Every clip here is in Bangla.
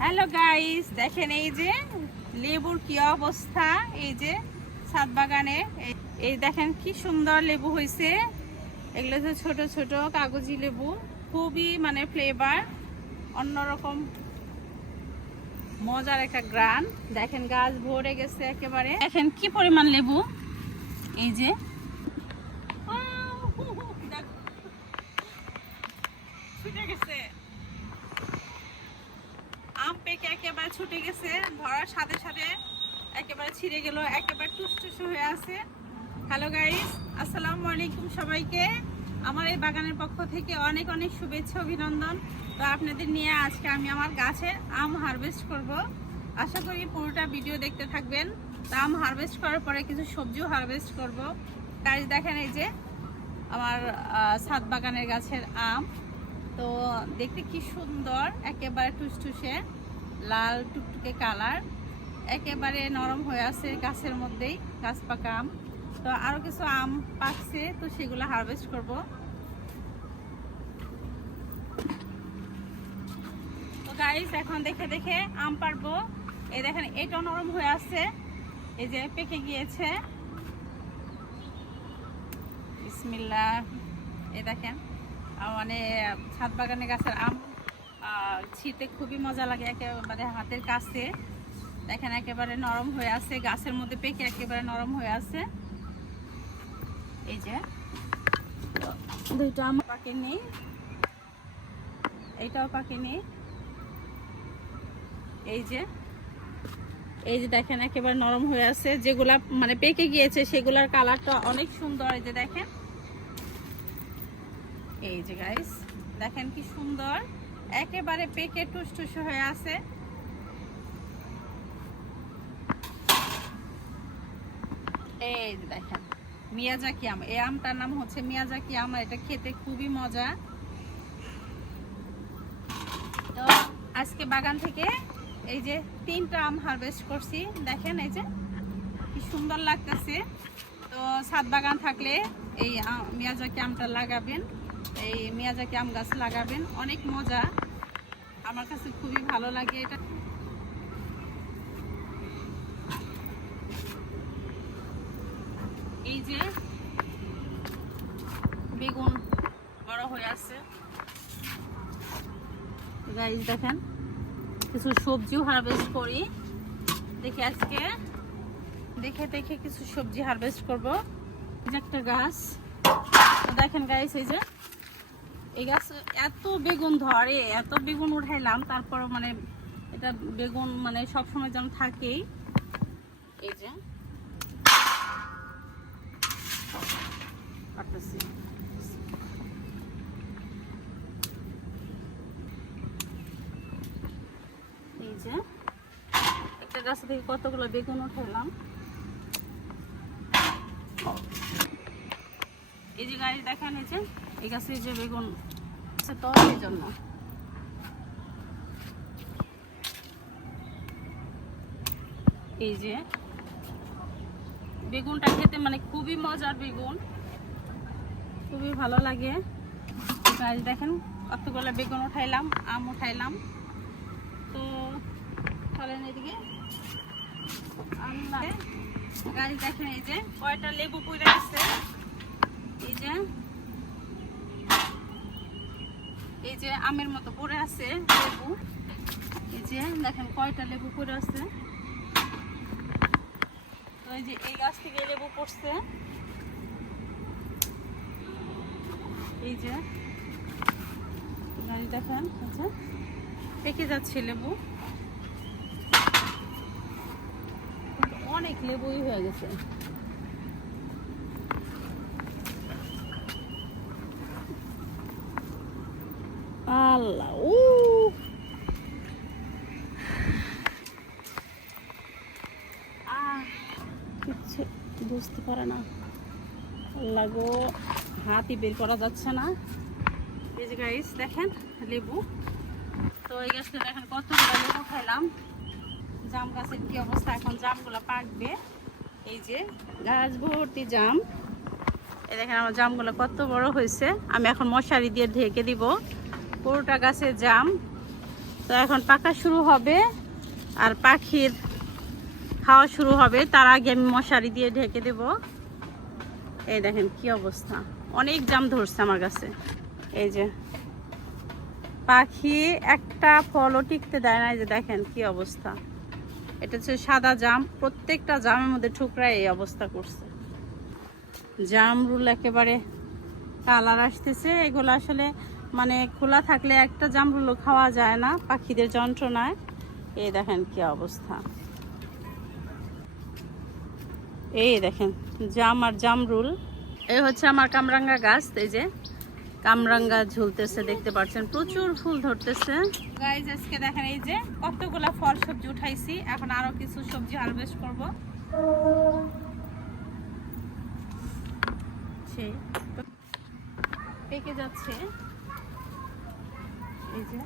হ্যালো গাইস, দেখেন এই যে লেবুর কি অবস্থা। এই যে ছাদ বাগানে এই দেখেন কি সুন্দর লেবু হয়েছে। এগুলো তো ছোট ছোট কাগজি লেবু, খুবই মানে ফ্লেভার অন্যরকম, মজার একটা গ্রান। দেখেন গাছ ভরে গেছে একেবারে। দেখেন কি পরিমাণ লেবু। এই যে ছুটে গেছে আম, পেকে একেবারে ছুটে গেছে, ধরার সাথে সাথে একেবারে ছিঁড়ে গেল, একেবারে টুসটুস হয়ে আছে। হ্যালো গাইস, আসসালামু আলাইকুম সবাইকে। আমার এই বাগানের পক্ষ থেকে অনেক অনেক শুভেচ্ছা, অভিনন্দন। তো আপনাদের নিয়ে আজকে আমি আমার গাছের আম হারভেস্ট করব। আশা করি পুরোটা ভিডিও দেখতে থাকবেন। তো আম হারভেস্ট করার পরে কিছু সবজিও হারভেস্ট করব। গাইস দেখেন এই যে আমার ছাদ বাগানের গাছের আম। তো দেখতে কি সুন্দর, একেবারে টুসটুসে লাল টুকটুকে কালার, একেবারে নরম হয়ে আছে গাছের মধ্যেই, গাছ পাকা আম। তো আরো কিছু আম পাকছে, তো সেগুলো হারভেস্ট করব। তো গাইস এখন দেখে দেখে আম পারবো। এই দেখেন এটা নরম হয়ে আছে, এই যে পেকে গিয়েছে। বিসমিল্লাহ। এই দেখেন মানে ছাদ বাগানে গাছের আম ছিঁড়তে খুবই মজা লাগে, একেবারে হাতের কাছে। দেখেন একেবারে নরম হয়ে আছে, গাছের মধ্যে পেকে একেবারে নরম হয়ে আছে। এই যে দুইটা আম পাকেনি, এইটাও পাকেনি। এই যে দেখেন একেবারে নরম হয়ে আছে। যেগুলা মানে পেকে গিয়েছে সেগুলার কালারটা অনেক সুন্দর। এই যে দেখেন, এই যে গাইস দেখেন কি সুন্দর, একেবারে পেকে টুসটুস হয়ে আছে। এই যে দেখেন মিয়াজাকি আম, এই আমটার নাম হচ্ছে মিয়াজাকি আম। এটা খেতে খুবই মজা। তো আজকে বাগান থেকে এই যে 3টা আম হারভেস্ট করছি। দেখেন এই যে কি সুন্দর লাগতেছে। তো ছাদ বাগান থাকলে এই মিয়াজাকি আমটা লাগাবেন, এই মিয়াজাকি আম গাছ লাগাবেন, অনেক মজা। আমার কাছে খুবই ভালো লাগে এটা। এই যে বেগুন বড় হয়ে আছে গাইস, দেখেন কিছু সবজিও হারভেস্ট করি। দেখি আজকে দেখে দেখে কিছু সবজি হারভেস্ট করব। একটা গাছ দেখেন গাইস, এই যে এই গাছ এত বেগুন ধরে, এত বেগুন উঠাইলাম, তারপর মানে এটা বেগুন মানে সবসময় যেন থাকেই। এই যে কাটতেছি। এই যে একটা গাছ থেকে কতগুলো বেগুন উঠাইলাম। এই যে গাছ দেখেন, এই যে এই গাছে যে বেগুন আছে, তো এই জন্য এই যে বেগুনটা খেতে মানে খুবই মজার বেগুন, খুবই ভালো লাগে। গাছ দেখেন কতগুলো বেগুন উঠাইলাম, আম উঠাইলাম। তো চলেন এদিকে গাছ দেখেন এই যে কয়টা লেবু পড়ে গেছে। এই যে আমের মতো পড়ে আছে লেবু। এই যে দেখেন কয়টা লেবু পড়ে আছে। তো এই যে এই গাছ থেকে লেবু পড়ছে। এই যে গাছ দেখেন, আচ্ছা পেকে যাচ্ছে লেবু, কিন্তু অনেক লেবুই হয়ে গেছে। আল্লাহ, কিচ্ছু বুঝতে পারে না। আল্লাহ গো, হাতই বের করা যাচ্ছে না। এই যে গাইস দেখেন লেবু। তো এই গাছটা দেখেন কতগুলো লেবু খাইলাম। জাম গাছের কি অবস্থা, এখন জামগুলো পাকবে। এই যে গাছ ভর্তি জাম। এই দেখেন আমার জামগুলো কত বড় হয়েছে। আমি এখন মশারি দিয়ে ঢেকে দিব পুরোটা গাছের জাম। তো এখন পাকা শুরু হবে আর পাখির খাওয়া শুরু হবে, তার আগে আমি মশারি দিয়ে ঢেকে দেব। এই দেখেন কি অবস্থা, অনেক জাম ধরছে আমার কাছে। এই যে পাখি একটা ফলও টিকতে দেয় না। এই যে দেখেন কি অবস্থা, এটা হচ্ছে সাদা জাম, প্রত্যেকটা জামের মধ্যে ঠুকরায় এই অবস্থা করছে। জামরুল একেবারে কালার আসতেছে। এগুলো আসলে মানে খোলা থাকলে একটা জামরুলও খাওয়া যায় না পাখিদের যন্ত্রণায়। এই দেখেন কি অবস্থা, এই দেখেন জাম আর জামরুল। এই হচ্ছে আমার কামরাঙ্গা গাছ, এই যে কামরাঙ্গা ঝুলতেছে দেখতে পাচ্ছেন, প্রচুর ফুল ধরতেছে। গাইজ আজকে দেখেন এই যে কতগুলা ফল সবজি উঠাইছি, এখন আরো কিছু সবজি হারভেস্ট করব। সেই পেকে যাচ্ছে, এই যে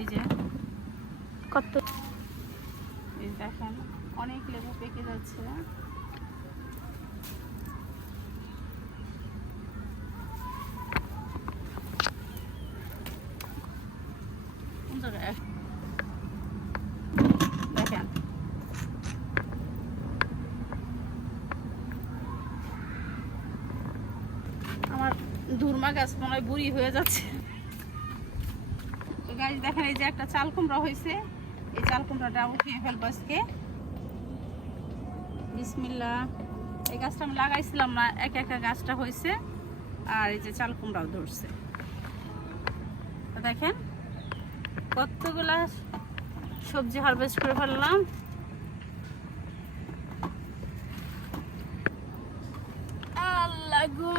এই যে কত, এই দেখেন অনেক লেবু পেকে যাচ্ছে। দেখেন আমার ধুরমা গাছ মনে হয় বুড়ি হয়ে যাচ্ছে। তো গাছ দেখেন এই যে একটা চাল কুমড়া হয়েছে, এই চাল কুমড়াটা উঠিয়ে ফেলবো আজকে। বিসমিল্লাহ। এই গাছটা আমি লাগাইছিলাম না, একা একা গাছটা হয়েছে, আর এই যে চাল কুমড়াও ধরছে। তো দেখেন কতগুলা সবজি হারভেস্ট করে ফেললাম। আল্লাহ গো,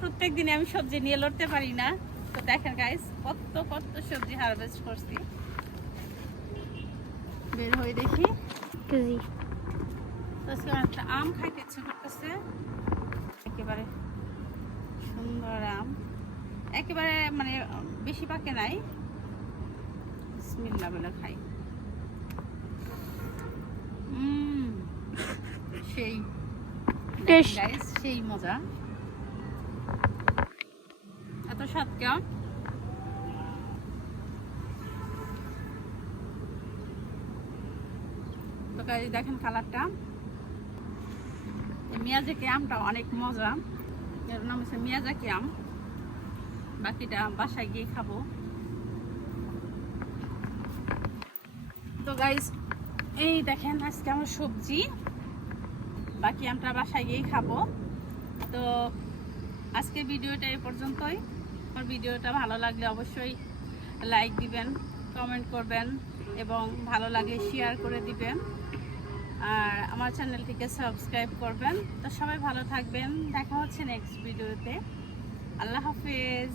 প্রত্যেক দিনে আমি সবজি নিয়ে লড়তে পারি না। তো দেখেন গাইস কত কত সবজি হারভেস্ট করছি। বের হয়ে দেখি, একটা আম খাইতে ইচ্ছে করতেছে, একেবারে সুন্দর আম, একেবারে মানে বেশি পাকে নাই। বিসমিল্লাহ বলে খাই। সেই গাইস সেই মজা, এত স্বাদ কেমন। তো গাইস দেখেন কালারটা, মিয়াজাকি আমটা অনেক মজা, এর নাম হচ্ছে মিয়াজাকি আম। বাকিটা বাসায় গিয়ে খাবো। তো গাইস এই দেখেন আজকে আমার সবজি, বাকি আমটা বাসায় গিয়ে খাবো। তো আজকে ভিডিওটা এই পর্যন্তই। আমার ভিডিওটা ভালো লাগলে অবশ্যই লাইক দিবেন, কমেন্ট করবেন এবং ভালো লাগলে শেয়ার করে দিবেন, আর আমার চ্যানেলটিকে সাবস্ক্রাইব করবেন। তো সবাই ভালো থাকবেন, দেখা হচ্ছে নেক্সট ভিডিওতে। আল্লাহ হাফেজ।